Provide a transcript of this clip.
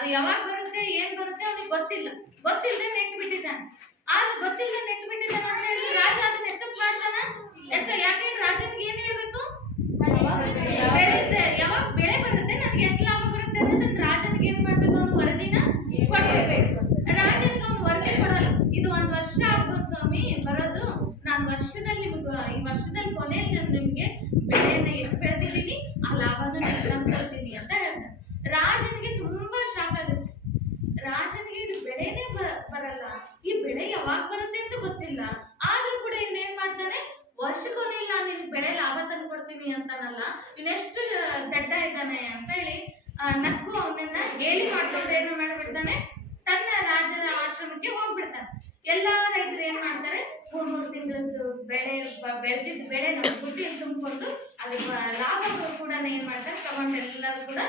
ಅದು ಯಾವಾಗ ಬರುತ್ತೆ ಏನ್ ಬರುತ್ತೆ ಅವನಿಗೆ ಗೊತ್ತಿಲ್ಲದೆ ನೆಟ್ ಬಿಟ್ಟಿದ್ದಾನೆ. ಆದ್ರೆ ಗೊತ್ತಿಲ್ಲದೆ ನೆಟ್ ಬಿಟ್ಟಿದ್ದಾನೆ ಅಂತ ಹೇಳಿ ರಾಜ ಅದನ್ನ ಎಸೆಪ್ಟ್ ಮಾಡ್ತಾನ? ಯಾಕೆ ರಾಜನಿಗೆ ಏನ್ ಹೇಳ್ಬೇಕು? ಯಾವಾಗ ಬೆಳೆ ಬರುತ್ತೆ ನನಗೆ ಎಷ್ಟು ಲಾಭ ಬರುತ್ತೆ ಅನ್ನೋದನ್ನ ರಾಜನಿಗೆ ಏನ್ ಮಾಡ್ಬೇಕು? ಅವನು ವರದಿನ ಕೊಡ್ಬೇಕು. ರಾಜನಿಗೆ ಅವನು ವರದಿ ಕೊಡಲ್ಲ. ಇದು 1 ವರ್ಷ ಆಗ್ಬೋದು ಸ್ವಾಮಿ ಬರೋದು, ನಾನು ವರ್ಷದಲ್ಲಿ ಈ ವರ್ಷದಲ್ಲಿ ಕೊನೆಯಲ್ಲಿ ನಾನು ನಿಮ್ಗೆ ಬೆಳೆಯನ್ನ ಎಷ್ಟು ಬೆಳೆದಿದ್ದೀನಿ ಆ ಲಾಭನ ಕೊಡ್ತೀನಿ ಅಂತ ಹೇಳ್ತಾರೆ. ರಾಜನಿಗೆ ತುಂಬಾ ಶಾಕ್ ಆಗುತ್ತೆ. ರಾಜನಿಗೆ ಇದು ಬೆಳೆನೇ ಬರಲ್ಲ, ಈ ಬೆಳೆ ಯಾವಾಗ ಬರುತ್ತೆ ಅಂತ ಗೊತ್ತಿಲ್ಲ. ಆದ್ರೂ ಕೂಡ ಇವನೇನ್ ಮಾಡ್ತಾನೆ? ವರ್ಷಕ್ಕೊನೆಯಲ್ಲಿ ನಾನು ನಿನಗೆ ಬೆಳೆ ಲಾಭ ತಂದು ಕೊಡ್ತೀನಿ ಅಂತಾನಲ್ಲ, ಇನ್ನೆಷ್ಟು ದಡ್ಡ ಇದ್ದಾನೆ ಅಂತ ಹೇಳಿ ನಕ್ಕು ಅವನನ್ನ ಗೇಲಿ ಮಾಡ್ಕೊಂಡು ಏನು ಮಾಡ್ಬಿಡ್ತಾನೆ? ತನ್ನ ರಾಜನ ಆಶ್ರಮಕ್ಕೆ ಹೋಗ್ಬಿಡ್ತಾನೆ. ಎಲ್ಲಾ ರೈತರು ಏನ್ ಮಾಡ್ತಾರೆ? 3 ತಿಂಗಳದ್ದು ಬೆಳೆದಿದ್ದ ಬೆಳೆ ನಮ್ಮ ಬುಟ್ಟಿಯಲ್ಲಿ ತುಂಬಿಕೊಂಡು ಅದ್ರ ಲಾಭಗಳು ಕೂಡ ಏನ್ ಮಾಡ್ತಾರೆ? ತಗೊಂಡು ಎಲ್ಲರೂ ಕೂಡ